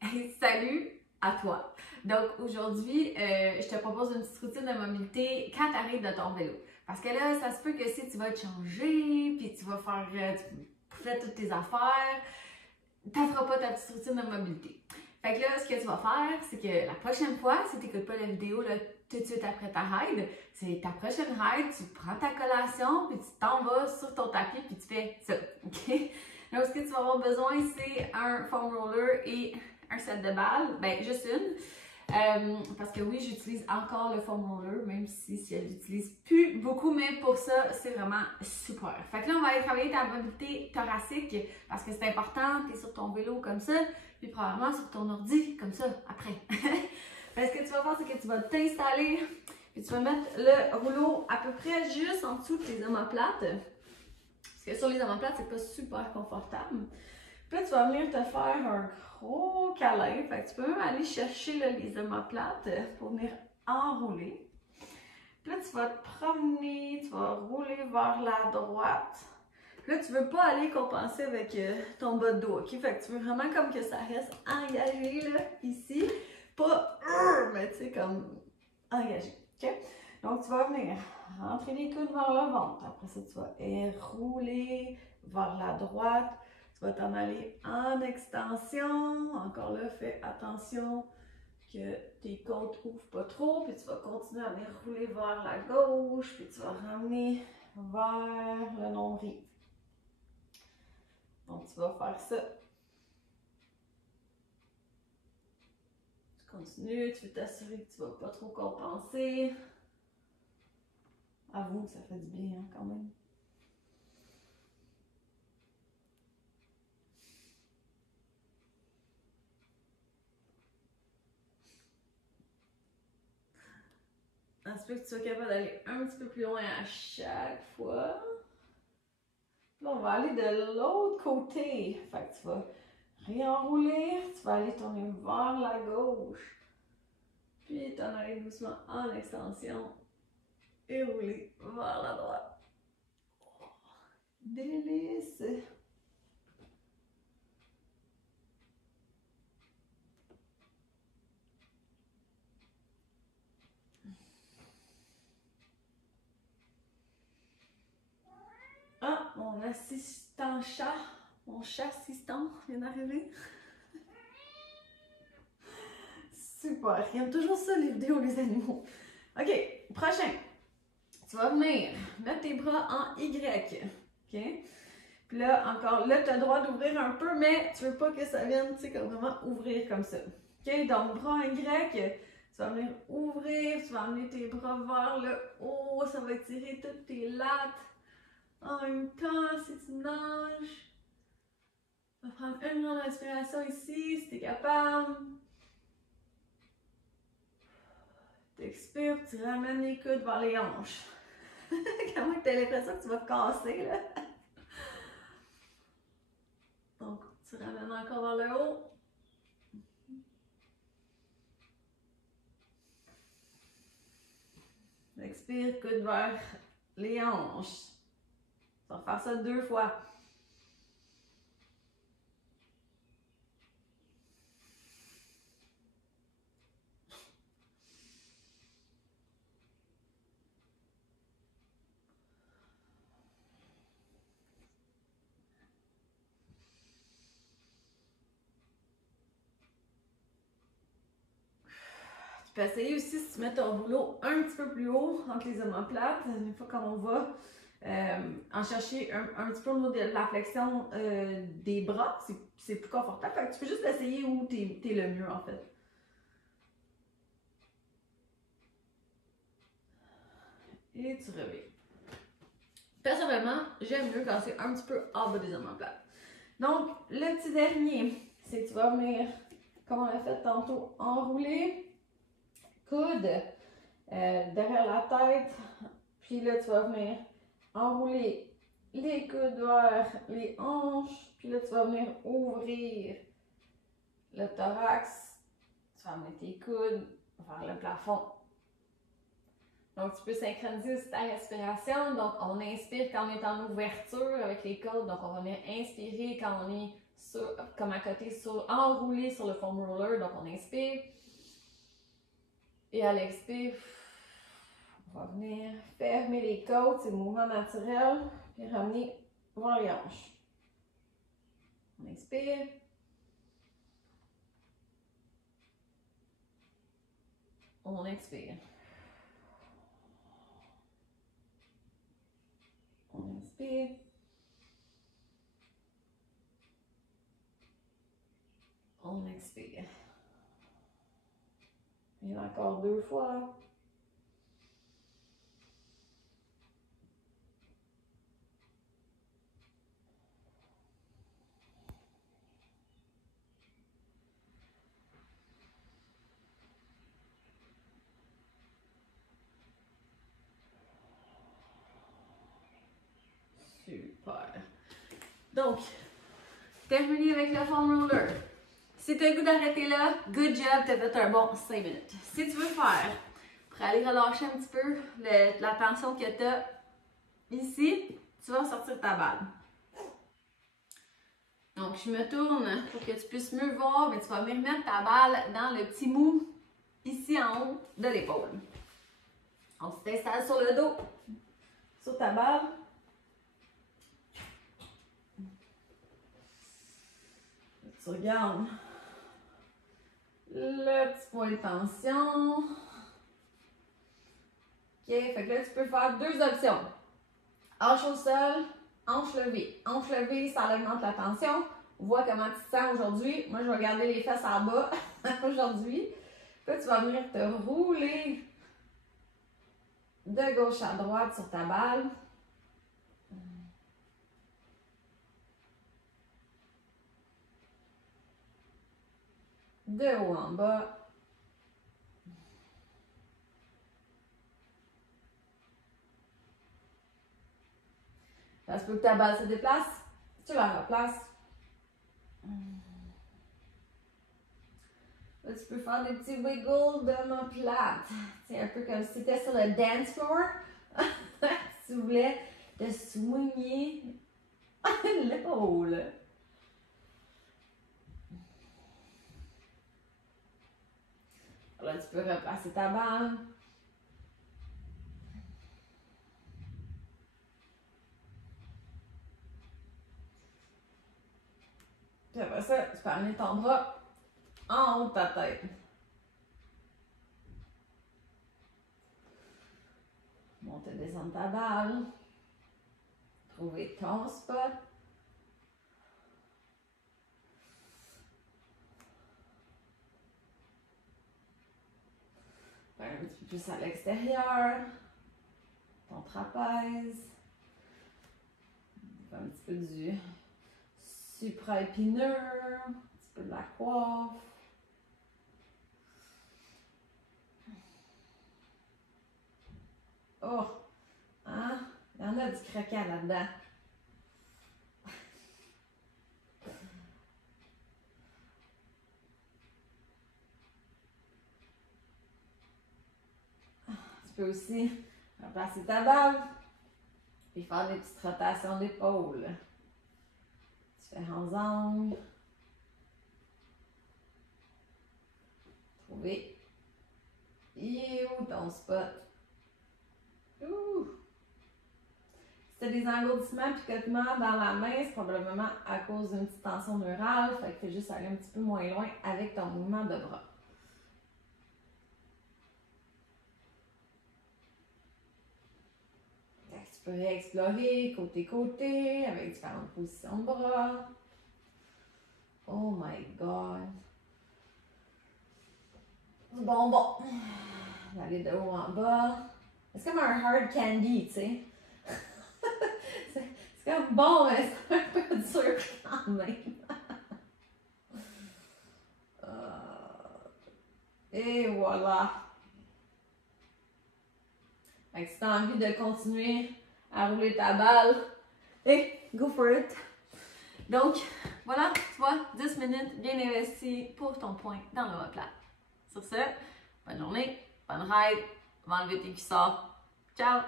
Hey, salut à toi! Donc aujourd'hui, je te propose une petite routine de mobilité quand tu arrives de ton vélo. Parce que là, ça se peut que si tu vas te changer, puis tu vas faire, tu fais toutes tes affaires, tu ne feras pas ta petite routine de mobilité. Fait que là, ce que tu vas faire, c'est que la prochaine fois, si tu n'écoutes pas la vidéo là, tout de suite après ta ride, c'est ta prochaine ride, tu prends ta collation, puis tu t'en vas sur ton tapis, puis tu fais ça, ok? Donc, ce que tu vas avoir besoin, c'est un foam roller et un set de balles, ben juste une. Parce que oui, j'utilise encore le foam roller, même si je l'utilise plus beaucoup, mais pour ça, c'est vraiment super. Fait que là, on va aller travailler ta mobilité thoracique parce que c'est important, tu es sur ton vélo comme ça, puis probablement sur ton ordi comme ça après. Fait que ce que tu vas faire, c'est que tu vas t'installer, puis tu vas mettre le rouleau à peu près juste en dessous de tes omoplates. Parce que sur les omoplates, c'est pas super confortable. Puis là, tu vas venir te faire un gros câlin. Fait que tu peux même aller chercher là, les omoplates pour venir enrouler. Puis là, tu vas te promener, tu vas rouler vers la droite. Puis là, tu veux pas aller compenser avec ton bas de dos, ok? Fait que tu veux vraiment comme que ça reste engagé là, ici. Pas, mais tu sais, comme engagé, ok? Donc, tu vas venir rentrer les coudes vers le ventre. Après ça, tu vas rouler vers la droite. Tu vas t'en aller en extension. Encore là, fais attention que tes côtes ouvrent pas trop. Puis tu vas continuer à venir rouler vers la gauche. Puis tu vas ramener vers le nombril. Donc, tu vas faire ça. Tu continues. Tu veux t'assurer que tu ne vas pas trop compenser. Avoue que ça fait du bien hein, quand même. Ça se peut que tu sois capable d'aller un petit peu plus loin à chaque fois. Là, on va aller de l'autre côté. Fait que tu vas réenrouler, tu vas aller tourner vers la gauche. Puis t'en aller doucement en extension et rouler vers la droite. Oh, délice! Ah, mon assistant chat, mon chat assistant vient d'arriver. Super, il aime toujours ça les vidéos, les animaux. Ok, prochain. Tu vas venir mettre tes bras en Y. Ok? Puis là, encore, là, tu as le droit d'ouvrir un peu, mais tu veux pas que ça vienne, tu sais, comme vraiment ouvrir comme ça. Ok? Donc, bras en Y, tu vas venir ouvrir, tu vas amener tes bras vers le haut, ça va étirer toutes tes lattes. En même temps, si tu nages, tu vas prendre une grande inspiration ici, si tu es capable. Tu expires, tu ramènes les coudes vers les hanches. Comment tu as l'impression que tu vas te casser, là? Donc, tu ramènes encore vers le haut. Expire, coude vers les hanches. Tu vas faire ça 2 fois. Tu peux essayer aussi si tu mets ton rouleau un petit peu plus haut entre les omoplates. Une fois qu'on va en chercher un petit peu au niveau de la flexion des bras, c'est plus confortable. Fait que tu peux juste essayer où t'es le mieux en fait. Et tu reviens. Personnellement, j'aime mieux quand c'est un petit peu en bas des omoplates. Donc, le petit dernier, c'est que tu vas venir, comme on a fait tantôt, enrouler, coude derrière la tête, puis là, tu vas venir enrouler les coudes vers les hanches, puis là, tu vas venir ouvrir le thorax, tu vas mettre tes coudes vers le plafond. Donc, tu peux synchroniser aussi ta respiration. Donc, on inspire quand on est en ouverture avec les côtes. Donc, on va venir inspirer quand on est comme à côté, enroulé sur le foam roller. Donc, on inspire. Et à l'expire, on va venir fermer les côtes, c'est le mouvement naturel. Puis ramener vers les hanches. On inspire. On expire. On inspire. On expire. Et encore 2 fois. Super. Donc, terminé avec le foam roller. Si tu as le goût d'arrêter là, good job, tu as fait un bon 5 minutes. Si tu veux faire, pour aller relâcher un petit peu la tension que tu as ici, tu vas sortir ta balle. Donc, je me tourne pour que tu puisses mieux voir, mais tu vas venir mettre ta balle dans le petit mou ici en haut de l'épaule. Donc, tu t'installes sur le dos, sur ta balle. Tu regardes le petit point de tension. OK, fait que là, tu peux faire 2 options. Hanche au sol, hanche levée. Hanche levée, ça augmente la tension. Vois comment tu te sens aujourd'hui. Moi, je vais garder les fesses en bas aujourd'hui. Puis tu vas venir te rouler de gauche à droite sur ta balle. De haut en bas. Ça se peut que ta balle se déplace. Tu la replaces. Là, tu peux faire des petits wiggles d'omoplate. C'est un peu comme si tu étais sur le dance floor. Si tu voulais te swinguer l'épaule. Là, tu peux replacer ta balle. Puis après ça, tu peux amener ton bras en haut de ta tête. Monter, descendre ta balle. Trouver ton spot. Un petit peu plus à l'extérieur. Ton trapèze. Un petit peu du supra-épineux. Un petit peu de la coiffe. Oh! Hein? Il y en a du craquant là-dedans. Tu peux aussi replacer ta balle et faire des petites rotations d'épaule. Différents angles. Trouver. Il est où ton spot? Ouh! Si tu as des engourdissements, picotements dans la main, c'est probablement à cause d'une petite tension neurale. Fait que fais juste aller un petit peu moins loin avec ton mouvement de bras. Tu peux réexplorer côté-côté avec différentes positions de bras. Oh my God! Du bonbon. D'aller de haut en bas. C'est comme un hard candy, tu sais. C'est comme bon, mais c'est un peu dur quand même. Et voilà. Fait que si tu as envie de continuer à rouler ta balle, go for it. Donc, voilà, tu vois, 10 minutes bien investies pour ton point dans l'omoplate. Sur ce, bonne journée, bonne ride, va enlever tes cuissards. Ciao!